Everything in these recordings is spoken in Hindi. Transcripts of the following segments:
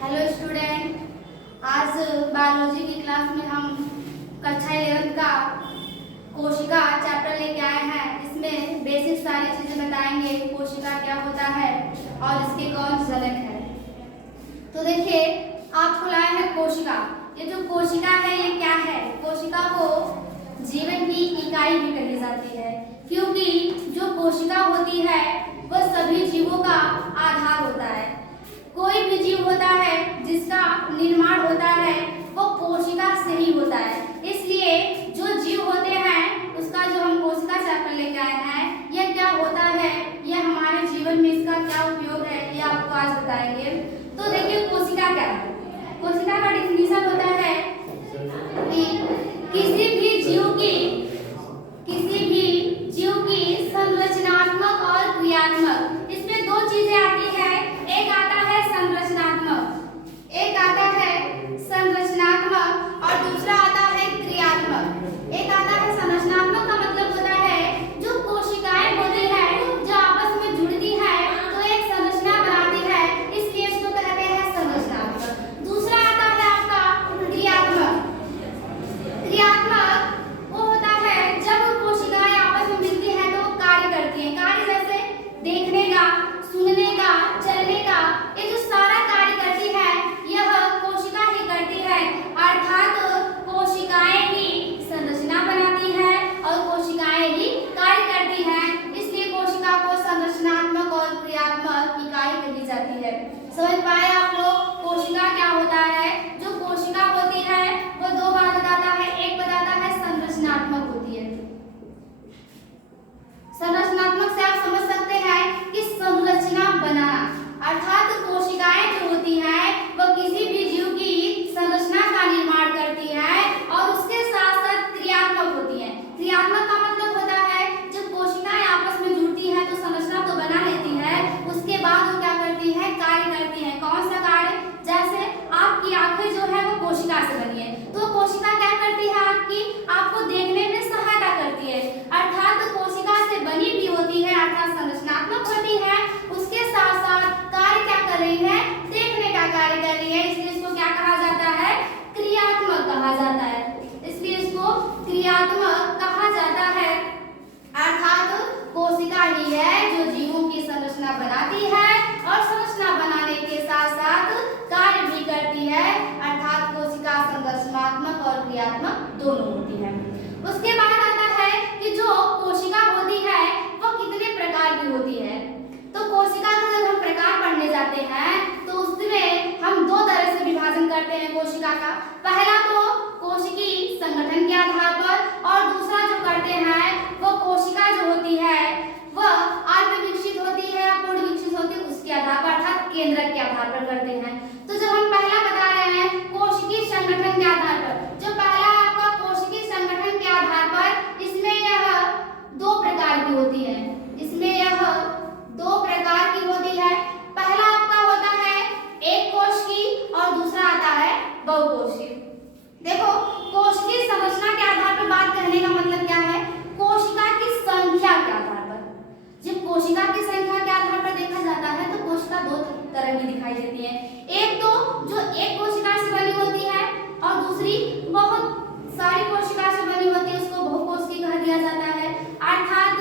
हेलो स्टूडेंट, आज बायोलॉजी की क्लास में हम कक्षा 11 का कोशिका चैप्टर लेके आए हैं। इसमें बेसिक सारी चीज़ें बताएंगे, कोशिका क्या होता है और इसके कौन जनक है। तो देखिए, आपको लाया है कोशिका। ये जो कोशिका है ये क्या है? कोशिका को जीवन की इकाई भी कही जाती है, क्योंकि जो कोशिका होती है वह सभी जीवों का आधार होता है। कोई भी जीव होता है जिसका निर्माण होता है वो कोशिका से ही होता है। इसलिए जो जीव होते हैं उसका जो हम कोशिका चैप्टर लेके आए हैं, यह क्या होता है, यह हमारे जीवन में इसका क्या उपयोग है, ये आपको आज बताएंगे। तो देखिए, कोशिका क्या है। कोशिका का डिफिनीशन होता है कि किसी भी जीव की संरचनात्मक और क्रियात्मक, इसमें दो चीजें आती है। एक आता है संरचनात्मक और दूसरा आता है क्रियात्मक। एक आता है संरचनात्मक का मतलब होता है जो कोशिकाएं होती है जो आपस में जुड़ती है तो एक संरचना बनाती है, इसलिए इसको कहते हैं संरचनात्मक। दूसरा आता है आपका क्रियात्मक। वो होता है जब कोशिकाएं आपस में मिलती हैं तो कार्य करती हैं। कार्य जैसे देखने का, सुनने का, चलने का, ये जो सारा कार्य करती है यह कोशिका ही करती है। अर्थात कोशिकाएं ही संरचना बनाती है और कोशिकाएं ही कार्य करती हैं, इसलिए कोशिका को संरचनात्मक और क्रियात्मक इकाई कही जाती है। समझ पाए आप लोग कोशिका क्या होता है? जो कोशिका होती है वो दो बात बताता है। एक बताता है संरचनात्मक होती है। संरचनात्मक से आप समझ सकते हैं कि संरचना बनाना, अर्थात कोशिकाएं जो होती हैं वह किसी भी जीव की संरचना का निर्माण करती है और उसके साथ साथ क्रियात्मक होती हैं। क्रियात्मक का मतलब होता है जब कोशिकाएं आपस में जुड़ती हैं तो संरचना तो बना लेती है, उसके बाद वो क्या करती है? कार्य करती है। कौन सा कार्य? जैसे आपकी आंखें जो है वो कोशिका से बनी है, तो कोशिका क्या करती है? आपको देखने में सहायता करती है, अर्थात कोशिका से बनी भी होती है, अर्थात संरचनात्मक होती है। उसके साथ साथ कार्य क्या कर रही है? देखने का कार्य कर रही है, इसलिए इसको क्या कहा जाता है? क्रियात्मक कहा जाता है। इसलिए इसको क्रियात्मक कहा जाता है। अर्थात कोशिका ही है जो जीवों की संरचना बनाती है और संरचना बनाने के साथ साथ कार्य भी करती है, अर्थात कोशिका संरचनात्मक और क्रियात्मक दोनों होती है। उसके बाद आता है कि जो कोशिका होती है वो कितने प्रकार की होती है। तो कोशिका का जब हम प्रकार पढ़ने जाते हैं तो उसमें हम दो तरह से विभाजन करते हैं कोशिका का। पहला तो कोशिकी संगठन के आधार पर और दूसरा जो करते हैं वो कोशिका जो होती है वह अल्प विकसित होती है या पूर्ण विकसित होती है उसके आधार पर, अर्थात केंद्रक के आधार पर करते हैं। तो जब हम पहला बता रहे हैं कोशिकी संगठन के आधार पर, जो पहला है आपका कोशिकी संगठन के आधार पर, इसमें यह दो प्रकार की होती है। पहला आपका होता है एक कोश की और दूसरा आता है बहुकोशी। देखो, कोशिकी संरचना के आधार पर बात करने का मतलब क्या है? कोशिका की संख्या के आधार पर। जब कोशिका की संख्या के आधार पर देखा जाता है तो कोशिका दो तरह की दिखाई देती है। एक तो जो एक कोशिका से बनी होती है और दूसरी बहुत सारी कोशिका से बनी होती है, उसको बहुकोशिकी कहा दिया जाता है। अर्थात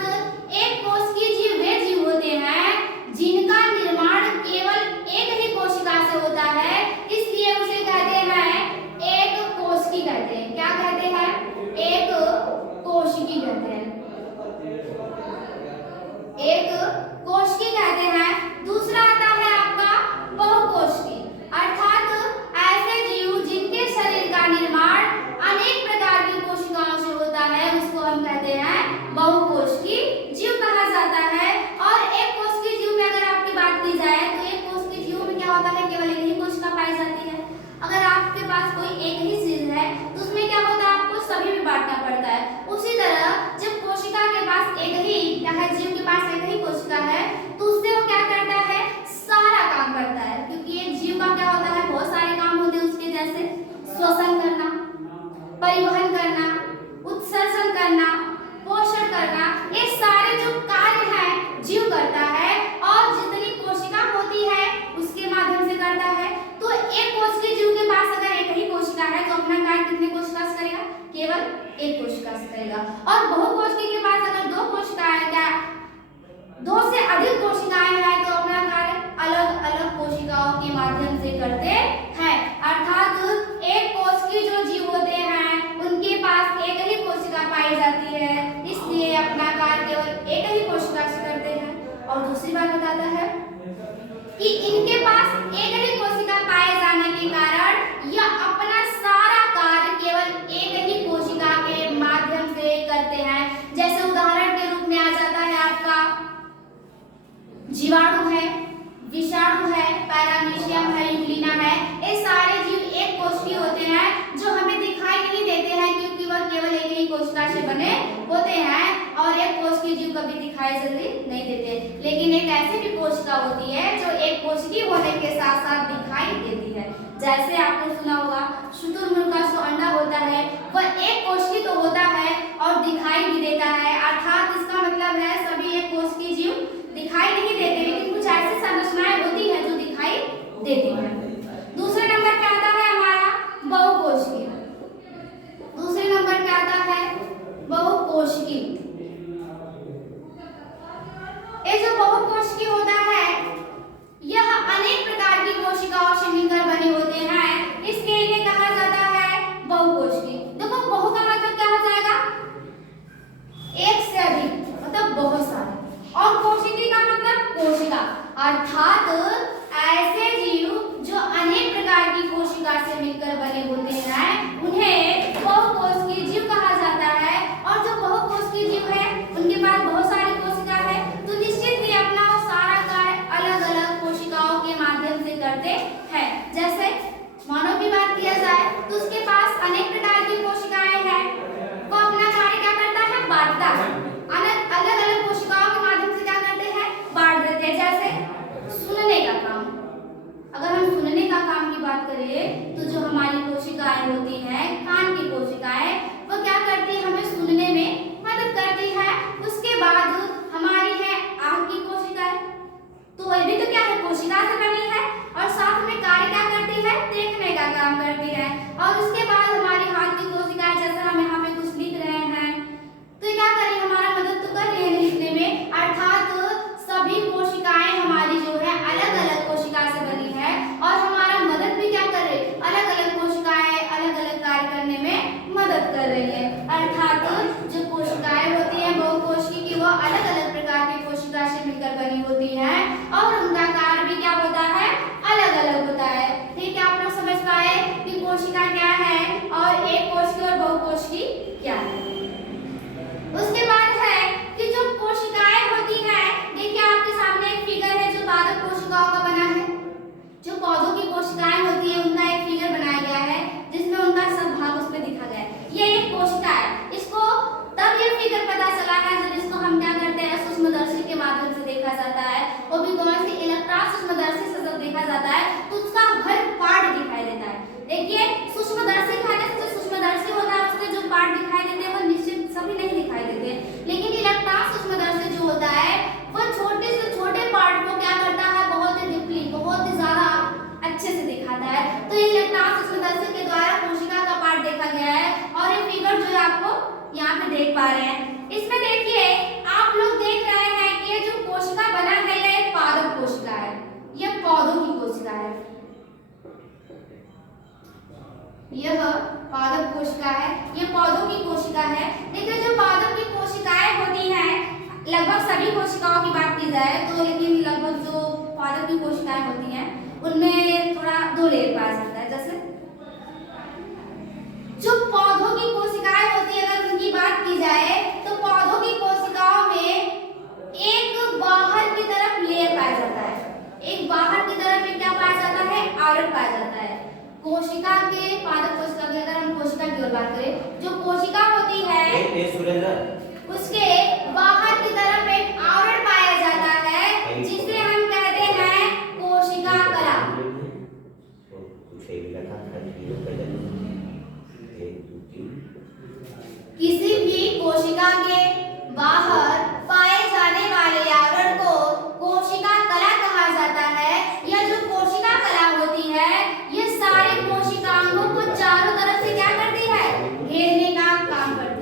एक कोशिकीय जीव वे जीव होते हैं जिनका निर्माण केवल एक ही कोशिका से होता है, इसलिए उसे कहते हैं एक कोशिकी कहते हैं। क्या कहते हैं? एक कोशिकी कहते हैं। एक कोशिकी कहते हैं। दूसरा आता है आपका बहुकोशिकी, अर्थात ऐसे जीव जिनके शरीर का निर्माण अनेक प्रकार की कोशिकाओं से होता है, उसको हम कहते हैं बहुकोशिकी जीव कहा जाता है। और एक कोशिकीय जीव में अगर आपकी बात की जाए तो एक कोशिकीय जीव में क्या होता है? केवल एक ही कोशिका पाई जाती है। अगर आपके पास कोई एक ही चीज है तो उसमें क्या होता है? आपको सभी में बांटना पड़ता है। उसी तरह जब कोशिका के पास एक ही क्या है, जीव के पास एक ही कोशिका है तो उससे वो क्या करता है? सारा काम करता है, क्योंकि एक जीव का क्या होता है? बहुत सारे काम होते हैं उसके, जैसे श्वसन करना, परिवहन करना, उत्सर्जन करना, पोषण करना, ये सारे जो कार्य हैं जीव करता है और जितनी कोशिका होती है उसके माध्यम से करता है। तो एक कोशिका से करेगा। और बहुकोशिकी के पास अगर दो कोशिकाएं क्या दो से अधिक कोशिकाएं हैं तो अपना कार्य अलग अलग कोशिकाओं के माध्यम से करते हैं। अर्थात एक कोश की जो जीव होते हैं उनके पास एक ही कोशिका पाई जाती है, इसलिए अपना कार्य केवल एक ही कोशिका से करते हैं। और दूसरी बात बताता है कि इनके पास एक ही कोशिका पाए जाने के कारण यह अपना सारा कार्य केवल एक ही कोशिका के माध्यम से करते हैं। जैसे उदाहरण के रूप में आ जाता है आपका जीवाणु है, विषाणु है, पैरामीशियम है, यूग्लिना है। ये सारे जीव एक कोशिकीय होते हैं जो हमें दिखाई नहीं देते हैं क्योंकि वह केवल एक ही कोशिका से बने होते हैं और एक कोशिकीय जीव कभी दिखाई जल्दी नहीं देते। लेकिन एक ऐसी भी कोशिका होती है जो एक कोशिकीय होने के साथ साथ दिखाई देती है। जैसे आपने सुना होगा शुतुरमुर्ग का जो अंडा होता है वह एक कोशिकीय तो होता है और दिखाई भी देता है। अर्थात इसका मतलब है सभी एक कोशिकीय जीव दिखाई नहीं देते, लेकिन कुछ ऐसी संरचनाएं होती है जो दिखाई देती है। दूसरे नंबर पे आता है हमारा बहुकोशिकीय। दूसरे नंबर पे आता है बहुकोशिकीय। ये जो बहुकोशिकीय होता है यह अनेक प्रकार की कोशिकाओं से मिलकर बने होते हैं, इसलिए इन्हें कहा जाता है बहुकोशिकीय। देखो बहु का मतलब क्या हो जाएगा, एक से अधिक मतलब बहुत सारे, और कोशिकीय का मतलब कोशिका। अर्थात ऐसे जीव जो अनेक प्रकार की कोशिका से मिलकर बने होते हैं उन्हें बहुकोशिकीय जीव कहा जाता है। और जो बहुकोशिकीय जीव है उनके पास बहुत सारी कोशिका है तो निश्चित ही अपना वो सारा कार्य अलग अलग कोशिकाओं के माध्यम से करते हैं। जैसे मानव की बात किया जाए तो उसके पास अनेक प्रकार की कोशिकाएं हैं, वो अपना कार्य क्या करता है, बांटता है। अलग अलग कोशिकाओं के माध्यम से क्या करते हैं, बांट देते हैं। जैसे सुनने का काम, अगर हम सुनने का काम की बात करें तो जो हमारी कोशिकाएं होती हैं, कान की कोशिकाएं, वो क्या करती है, हमें सुनने में मदद करती है। उसके बाद हमारी है आंख की कोशिकाएं, तो ये भी तो क्या है, कोशिका से बनी है और साथ में कार्य क्या करती है, देखने का काम करती है। और उसके बाद हमारी हाथ की कोशिकाएं, जैसे हम यहाँ पे कुछ लिख रहे हैं तो ये क्या करें, हमारा मदद तो कर रही है लिखने में। अर्थात सभी कोशिकाएं हमारी जो है अलग अलग कोशिका से बनी है और हमारा मदद भी क्या कर रही है, अलग अलग कोशिकाएं अलग अलग कार्य करने में मदद कर रही है। अर्थात जो कोशिकाएं होती हैं बहुकोशिकीय की, वो अलग अलग प्रकार की कोशिका से मिलकर बनी होती है और उनका कार्य भी क्या होता है, अलग अलग होता है। ठीक है, आप लोग समझ पाए कि कोशिका क्या है और एक कोशिकीय और बहुकोशिकीय क्या है। उसके बाद है कि जो कोशिकाएं होती हैं, देखिए आपके सामने एक फिगर है जो पादप कोशिकाओं का बना है। जो पौधों की कोशिकाएं होती है उनका एक फिगर बनाया गया है जिसमें उनका सब भाग उसमें दिखा गया है। ये एक कोशिका है, इसको तब ये फिगर पता चला है जब इसको हम क्या करते हैं, सूक्ष्मदर्शी के माध्यम से देखा जाता है। वो भी कौन सी, इलेक्ट्रॉन सूक्ष्मदर्शी से जब देखा जाता है तो उसका हर पार्ट दिखाई देता है। देखिए सूक्ष्मदर्शी खाने से जो सूक्ष्मदर्शी होता है उसमें जो पार्ट दिखाई देते हैं वो निश्चित सभी नहीं दिखाई देते, लेकिन इलेक्ट्रॉन सूक्ष्मदर्शी जो होता है वो छोटे से छोटे पार्ट को क्या करता है, बहुत ही डीपली, बहुत ही ज्यादा अच्छे से दिखाता है। तो ये इलेक्ट्रॉन सूक्ष्मदर्शी के द्वारा कोशिका का पार्ट देखा गया है और ये फिगर जो है आपको यहाँ पे देख पा रहे हैं। इसमें देखिए आप लोग देख रहे हैं कि ये जो कोशिका बना है ये एक पादप कोशिका है, ये पौधों की कोशिका है। यह पादप कोशिका है, ये पौधों की कोशिका है। देखिए जो पादप की कोशिकाएं होती हैं, लगभग सभी कोशिकाओं की बात की जाए तो, लेकिन लगभग जो पादप की कोशिकाएं होती हैं उनमें थोड़ा दो लेयर पाया जाता है। जैसे जो पौधों की कोशिकाएं होती है अगर उनकी बात की जाए तो पौधों की कोशिकाओं में एक बाहर की तरफ लेयर पाया जाता है, एक बाहर की तरफ एक क्या पाया जाता है, आवरण पाया जाता है। कोशिका के पादप कोशिका की अगर हम कोशिका की ओर बात करें, जो कोशिका होती है उसके बाहर की तरफ एक आवरण पाया जाता है जिसे हम कहते हैं कोशिका कला। किसी भी कोशिका के बाहर पाए जाने वाले आवरण को कोशिका कला कहा जाता है। यह जो कोशिका कला होती है ये सारे कोशिकांगों को चारों तरफ से क्या करती है, घेरने का काम करती है।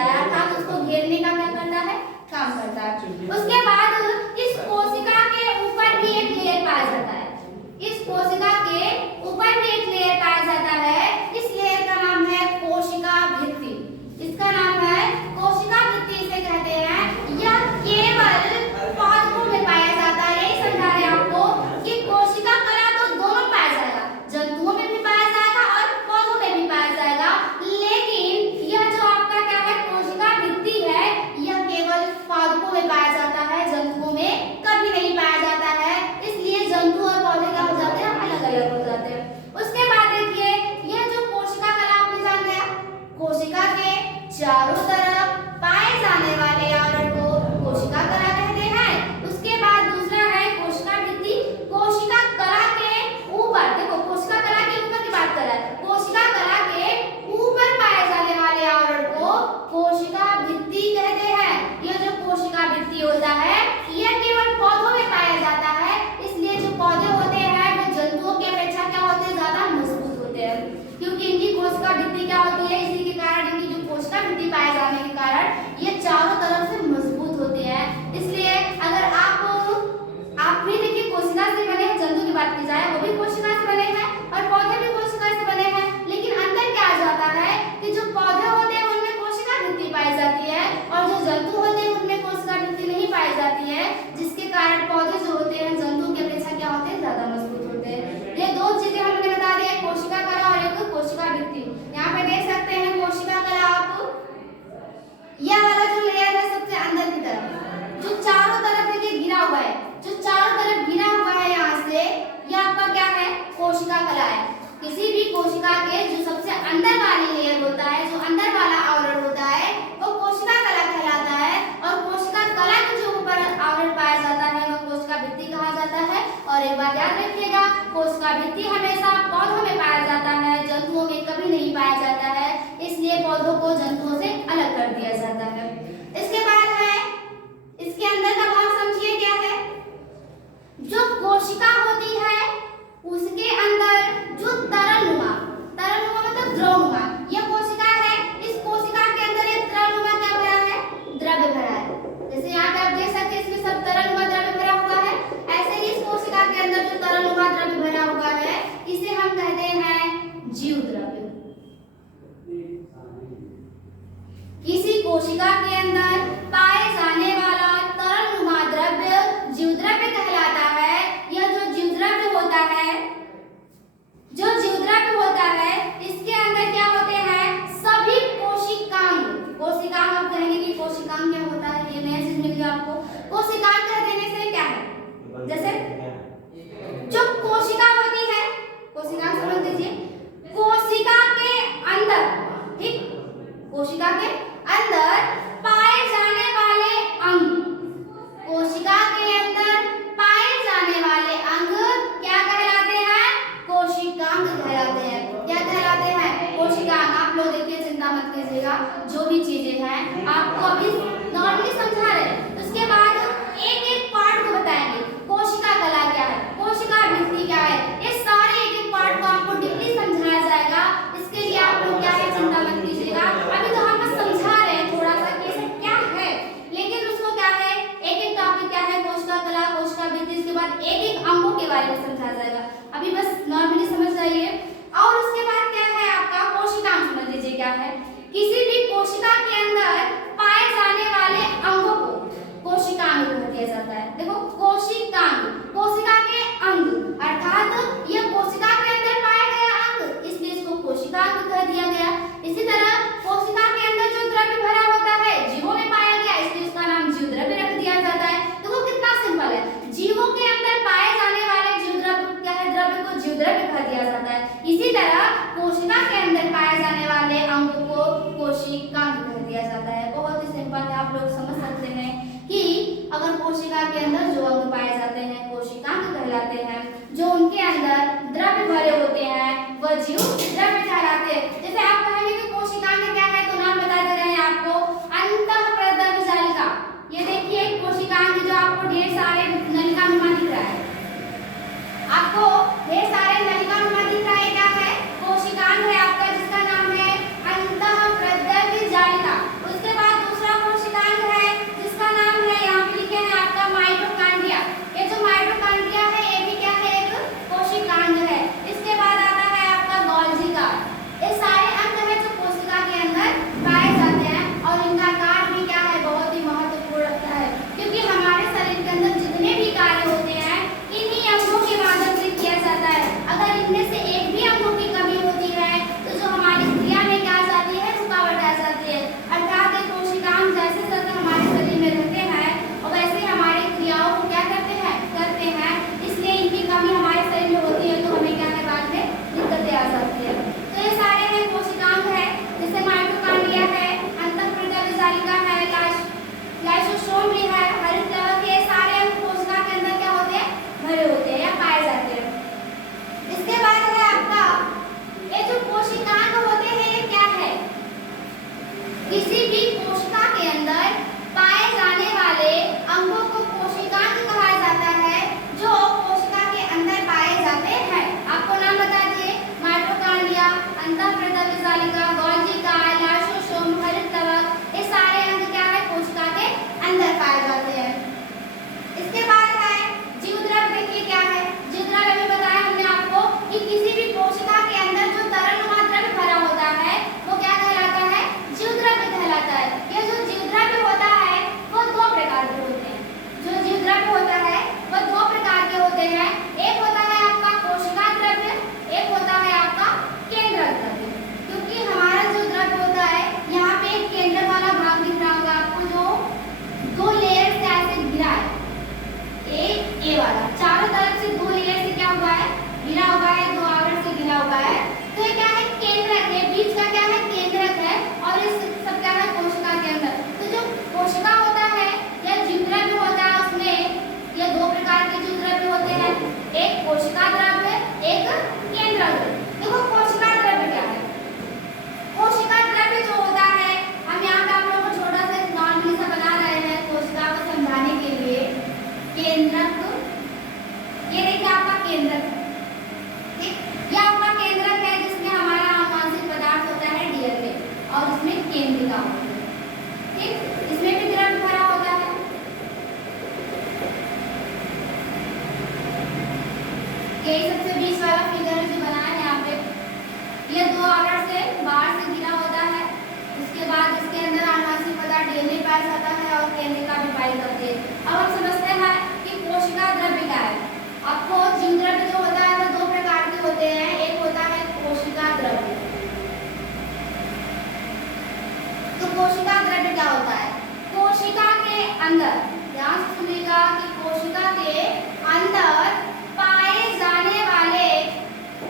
घेरता है, अर्थात उसको घेरने का क्या करता है, काम करता है। उसके बाद इस कोशिका के ऊपर भी एक लेयर पाया जाता है, इस कोशिका के ऊपर भी एक लेयर पाया जाता है। इस लेयर का नाम है कोशिका भित्ति, इसका नाम है कोशिका भित्ति इसे कहते हैं। यह केवल पौधों में पाया जाता है। यही समझा रहे हैं आपको कि कोशिका कला तो दोनों पाया जाएगा, जंतुओं में भी पाया जाएगा और पौधों में भी पाया जाएगा, लेकिन यह जो आपका क्या है कोशिका भित्ति है, यह केवल पौधों में पाया जाता है, जंतुओं में कभी नहीं पाया जाता है। इसलिए जंतु और पौधे क्या हो जाते हैं, अलग अलग हो जाते हैं। उसके बाद देखिए यह जो कोशिका कला आपने जान लिया, कोशिका के चारों तरफ पाए जाने वाले आवरण को कोशिका कला कहते हैं। उसके बाद दूसरा है कोशिका भित्ति। कोशिका कला के ऊपर, देखो कोशिका कला के ऊपर की बात कर रहा है, कोशिका कला के ऊपर पाए जाने वाले आवरण को कोशिका भित्ति कहते हैं। यह जो कोशिका भित्ति होता है यह केवल पौधों में पाया जाता है, इसलिए जो पौधे होते हैं वो जंतुओं की अपेक्षा क्या होते हैं, ज्यादा मजबूत होते हैं, क्योंकि इनकी कोशिका भित्ति क्या होती है, इसी के कारण इनकी जो कोशिका भित्ति पाए जाने के कारण ये चारों तरफ से मजबूत होते हैं। इसलिए अगर आप भी देखिए कोशिका से बने हैं, जंतु की बात की जाए वो भी कोशिका से बने हैं और पौधे भी कोशिका से बने हैं, लेकिन अंतर क्या आ जाता है कि जो पौधे होते हैं उनमें कोशिका भित्ति पाई जाती है और जो जंतु होते हैं उनमें कोशिका भित्ति नहीं पाई जाती है, जिसके कारण पौधे जो होते हैं जंतु की अपेक्षा क्या होते हैं, ज्यादा मजबूत होते हैं। ये दो चीजें हमने बता दी, एक कोशिका कला और एक कोशिका भित्ति। यहाँ पे देख सकते हैं कोशिका कला आप, यह वाला जो लेयर है सबसे अंदर की तरफ जो चारों तरफ देखिए घिरा हुआ है, जो चारों तरफ घिरा हुआ है यहाँ से, यह आपका क्या है, कोशिका कला है। किसी भी कोशिका के जो सबसे अंदर वाली लेयर होता है, जो अंदर वाला आवरण होता है वो कोशिका कला कहलाता है, और कोशिका कला के जो ऊपर आवरण पाया जाता है वो कोशिका भित्ति कहा जाता है। और एक बात याद रखिएगा, कोशिका भित्ति हमेशा पौधों में पाया जाता है, जंतुओं में कभी नहीं पाया जाता है, इसलिए पौधों को जंतुओं से अलग कर दिया जाता है। इसके बाद है इसके अंदर का भाग समझिए क्या है, जो कोशिका होती है उसके अंदर जो तरलनुमा मतलब द्रवनुमा यह कोशिका है, इस कोशिका के अंदर एक तरलनुमा क्या भरा है, द्रव्य भरा है। जैसे यहाँ पे आप देख सकते हैं इसमें सब तरलनुमा द्रव्य भरा हुआ है, ऐसे ही इस कोशिका के अंदर जो तरलनुमा द्रव्य भरा हुआ है इसे हम कहते हैं जीव द्रव्य। किसी कोशिका के अंदर पाए जाने वाला तरलनुमा द्रव्य जीव द्रव्य कहलाता है। यह जो जीव द्रव्य होता है, इसके अंदर क्या होते हैं, सभी कोशिकांग। कोशिकांग आप कहेंगे कि कोशिकांग क्या होता है, ये नया चीज मिल गया आपको। कोशिकांग कह देने से क्या है, जैसे जो कोशिका होती है, कोशिकांग समझ लीजिए, कोशिका के अंदर, ठीक, कोशिका के अंदर पाए जाने वाले अंग, कोशिका के अंदर पाए जाने वाले अंग क्या कहलाते हैं, कोशिकांग कहलाते हैं। क्या कहलाते हैं, कोशिकांग। आप लोग देखिए चिंता मत कीजिएगा, जो भी चीजें हैं आपको अभी नॉर्मली समझा रहे हैं, उसके बाद एक एक पार्ट को बताएंगे। कोशिका कला क्या है, कोशिका भित्ति क्या है, ये सारे एक एक पार्ट को आपको डीपली समझाया जाएगा। इसके लिए आप लोग क्या है, चिंता मत कीजिएगा, अभी तो हम बस समझा रहे हैं थोड़ा सा कि ये क्या है, लेकिन उसको क्या है, एक एक टॉपिक क्या है, कोशिका कला, कोशिका भित्ति, इसके बाद एक एक अंगों के बारे में समझाया जाएगा। अभी बस नॉर्मली समझ जाइए। और उसके बाद क्या है आपका कोशिकांग, समझ लीजिए क्या है, किसी भी कोशिका के अंदर पाए जाने वाले अंगों को कोशिकांग कह दिया जाता है। देखो कोशिकांग, कोशिका के अंग, अर्थात यह कोशिका के अंदर पाया गया अंग, इसलिए इसको कोशिकांग कह दिया गया। इसी तरह कोशिका के अंदर जो द्रव्य भरा होता है जीवों में पाया गया, इसलिए इसका नाम जीव द्रव्य रख दिया जाता है। देखो कितना सिंपल है, जीवों के अंदर पाए जाने वाले जीव द्रव्य क्या है, द्रव्य को जीव द्रव्य कह दिया जाता है। इसी तरह कोशिका के अंदर पाए जाने वाले अंग को कोशिकांग कह दिया जाता है। बहुत ही सिंपल है, आप लोग समझ सकते हैं कि अगर कोशिका के अंदर जो अंग पाए जाते हैं कोशिकांग कहलाते हैं, जो उनके अंदर द्रव्य भरे होते हैं वह जीव द्रव्य कहलाते हैं। जैसे आप कहेंगे कि कोशिकांग क्या है, तो नाम बता दे रहे हैं आपको, अंतःप्रद्रव्य जालिका। ये देखिए कोशिकांग जो आपको ढेर सारे नलिका नुमा दिख रहा है, आपको ढेर सारे नलिका नुमा दिख रहा है, क्या है, कोशिकांग है आपका, जिसका नाम है अंतःप्रद्रव्य जालिका। उसके किसी भी कोशिका के अंदर पाए जाने वाले अंगों को कोशिकांग कहा जाता है, जो कोशिका के अंदर पाए जाते हैं। आपको नाम बता दिए, माइटोकॉन्ड्रिया, अंतःप्रेरक गोल्गी काल, लाइसोसोम, हरित लवक, ये सारे अंग क्या है, कोशिका के अंदर पाए जाते हैं। इसके बाद है जीवद्रव्य। देखिए क्या है जीवद्रव्य, अभी बताया हमने आपको कि किसी भी कोशिका के अंदर जो तरलनुमा द्रव्य भरा होता है वो क्या कहलाता है, जीवद्रव्य कहलाता है। ये जो जीवद्रव्य होता है वो दो प्रकार के होते हैं। जो जीवद्रव्य होता है वो दो प्रकार के होते हैं। एक होता है आपका कोशिका द्रव्य, एक होता है आपका केंद्रक द्रव्य। क्योंकि हमारा जो द्रव्य होता है यहाँ पे एक केंद्र वाला भाग दिख रहा होगा आपको, जो दो लेयर से ऐसे गिरा है, ए वाला चारों तरफ से दो लेयर से क्या हुआ है, गिरा हुआ है, दो आवरण से गिरा हुआ है। तो ये क्या है, केंद्रक है, बीच का क्या है, केंद्रक है, और इस सब क्या है, कोशिका के अंदर। तो जो कोशिका होता है या जीवद्रव्य होता है उसमें ये दो प्रकार के जीवद्रव्य होते हैं, एक कोशिका द्रव्य, एक केंद्रक द्रव्य। देखो कोशिका द्रव्य क्या है, कोशिका द्रव्य जो होता है, हम यहाँ पे आप लोगों को छोटा सा नॉर्मली सा बना रहे हैं कोशिका को समझाने के लिए। केंद्रक, ये देखिए आपका केंद्रक, ठीक, ये आपका केंद्रक है जिसमें हमारा आनुवांशिक पदार्थ होता है डीएनए, और इसमें केंद्रिका होती है, ठीक, इसमें भी द्रव्य भरा होता है। यही सबसे बीच वाला फिगर जो बना है यहाँ पे, ये दो आवरण से बाहर से घिरा होता है, उसके बाद इसके अंदर आनुवांशिक पदार्थ डीएनए पाया जाता है और केंद्रिका भी पाई जाती है। अब हम समझते हैं कि कोशिका द्रव्य क्या है। आपको जीवद्रव्य जो होता है वो दो प्रकार के होते हैं, एक होता है कोशिका द्रव्य। तो कोशिका द्रव्य क्या होता है, कोशिका के अंदर, ध्यान से सुनिएगा कि कोशिका के अंदर पाए जाने वाले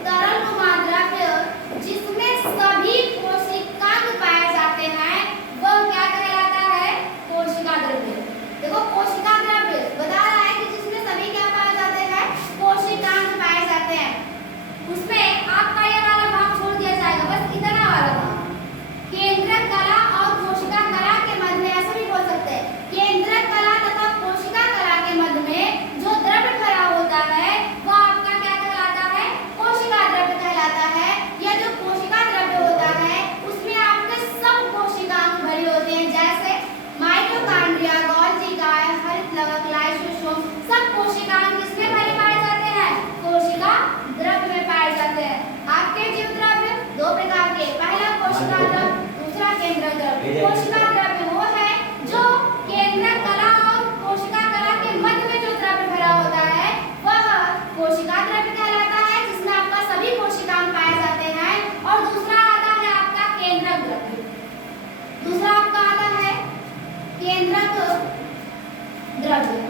तरलनुमा द्रव्य जिसमें सभी कोशिकांग पाए जाते हैं वह क्या कहलाता है, कोशिका द्रव्य। देखो कोशिका द्रव्य बता रहा है कि जिसमें सभी क्या पाए जाते हैं, कोशिकांग पाए जाते हैं। उसमें आपका ये वाला भाग छोड़ दिया जाएगा, बस इतना वाला भाग। केंद्रक कला और कोशिका कला के मध्य में, ऐसा भी बोल सकते हैं, केंद्रक कला तथा कोशिका कला के मध्य में जो द्रव्य भरा होता है वह आपका क्या कहलाता है, कोशिका द्रव्य कहलाता है। यह जो कोशिका द्रव्य होता है उसमें आपके सब कोशिकांग भरी होती हैं, जैसे माइटोकॉन्ड्रिया, गोल्गी काल, हरित लवक, लाइसोसोम, सब कोशिकांग किसमें भरे पाए जाते हैं, कोशिका द्रव्य में पाए जाते हैं। आपके जीवद्रव्य दो प्रकार के, पहला कोशिका द्रव्य, दूसरा केंद्रक द्रव्य। कोशिका द्रव्य वो है जो केंद्रक कला और कोशिका कला के मध्य में जो द्रव्य भरा होता है वह कोशिका द्रव्य कहलाता है, जिसमें आपका सभी कोशिकांग पाए जाते हैं। और दूसरा आता है आपका केंद्रक द्रव्य, दूसरा आपका आता है केंद्रक द्रव्य।